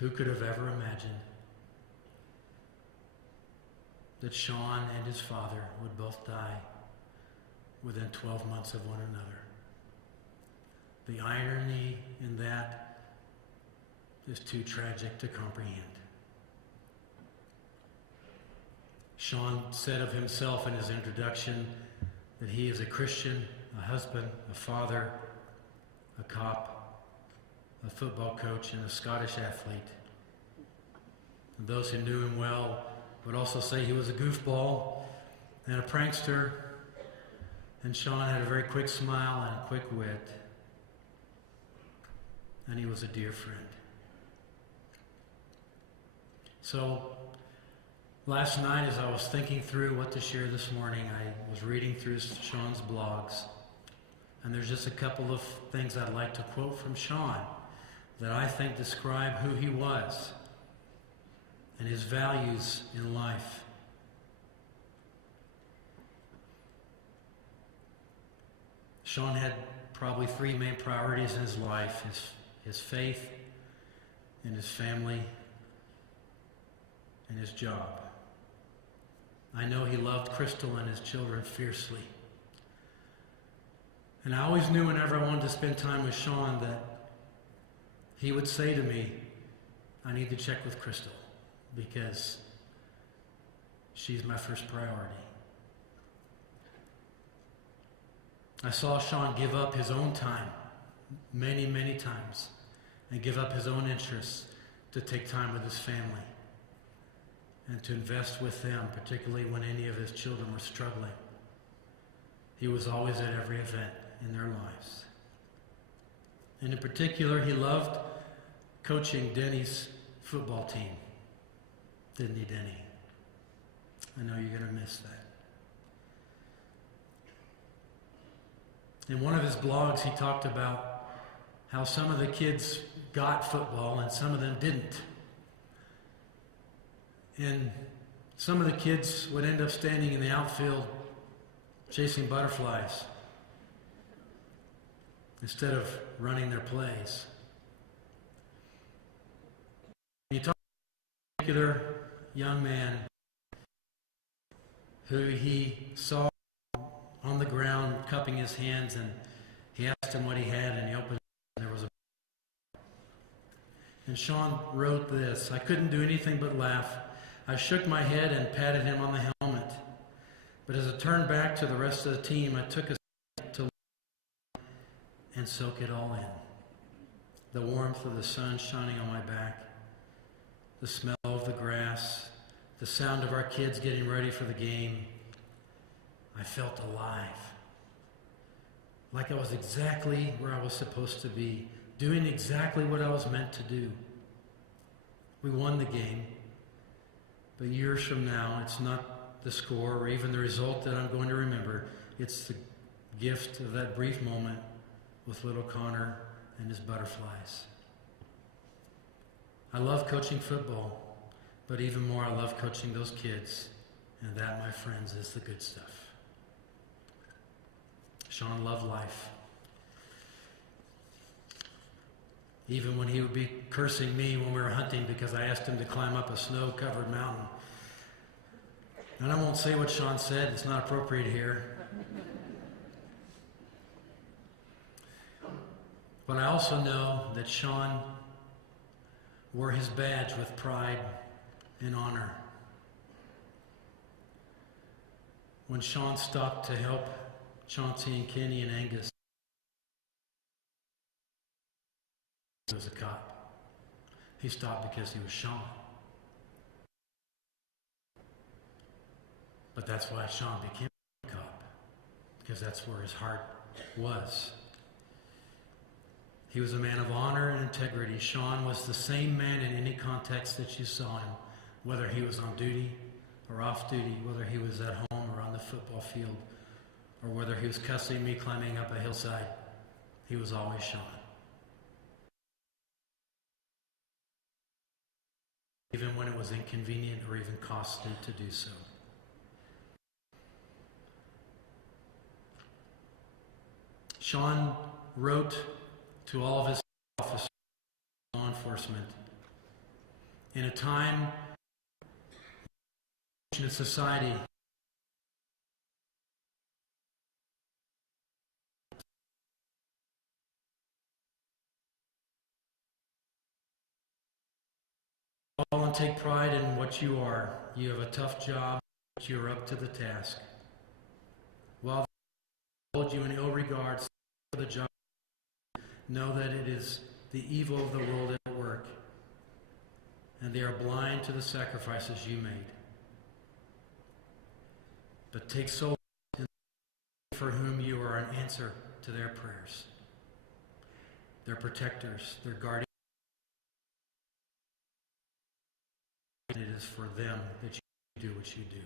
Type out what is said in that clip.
Who could have ever imagined that Sean and his father would both die within 12 months of one another? The irony in that is too tragic to comprehend. Sean said of himself in his introduction that he is a Christian, a husband, a father, a cop, a football coach, and a Scottish athlete. And those who knew him well would also say he was a goofball and a prankster. And Sean had a very quick smile and a quick wit. And he was a dear friend. So, last night as I was thinking through what to share this morning, I was reading through Sean's blogs. And there's just a couple of things I'd like to quote from Sean that I think describe who he was and his values in life. Sean had probably three main priorities in his life: his faith, and his family, and his job. I know he loved Crystal and his children fiercely. And I always knew whenever I wanted to spend time with Sean that he would say to me, I need to check with Crystal because she's my first priority. I saw Sean give up his own time many, many times and give up his own interests to take time with his family and to invest with them, particularly when any of his children were struggling. He was always at every event in their lives. And in particular, he loved coaching Denny's football team. Didn't he, Denny? I know you're going to miss that. In one of his blogs, he talked about how some of the kids got football and some of them didn't. And some of the kids would end up standing in the outfield chasing butterflies instead of running their plays. He talked about a particular young man who he saw on the ground cupping his hands, and he asked him what he had, and he opened it, and there was a... And Sean wrote this: I couldn't do anything but laugh. I shook my head and patted him on the helmet. But as I turned back to the rest of the team, I took a second to look and soak it all in. The warmth of the sun shining on my back, the smell of the grass, the sound of our kids getting ready for the game. I felt alive. Like I was exactly where I was supposed to be, doing exactly what I was meant to do. We won the game. But years from now, it's not the score or even the result that I'm going to remember. It's the gift of that brief moment with little Connor and his butterflies. I love coaching football, but even more I love coaching those kids. And that, my friends, is the good stuff. Sean loved life. Even when he would be cursing me when we were hunting because I asked him to climb up a snow-covered mountain. And I won't say what Sean said, it's not appropriate here. But I also know that Sean wore his badge with pride and honor. When Sean stopped to help Chauncey and Kenny and Angus, he was a cop. He stopped because he was Sean. But that's why Sean became a cop, because that's where his heart was. He was a man of honor and integrity. Sean was the same man in any context that you saw him, whether he was on duty or off duty, whether he was at home or on the football field, or whether he was cussing me climbing up a hillside. He was always Sean. Even when it was inconvenient or even costly to do so. Sean wrote to all of his officers, law enforcement, In a time in society all and take pride in what you are. You have a tough job, but you're up to the task. While they hold you in ill regard for the job, know that it is the evil of the world at work, and they are blind to the sacrifices you made. But take solace in for whom you are an answer to their prayers, their protectors, their guardians. It is for them that you do what you do.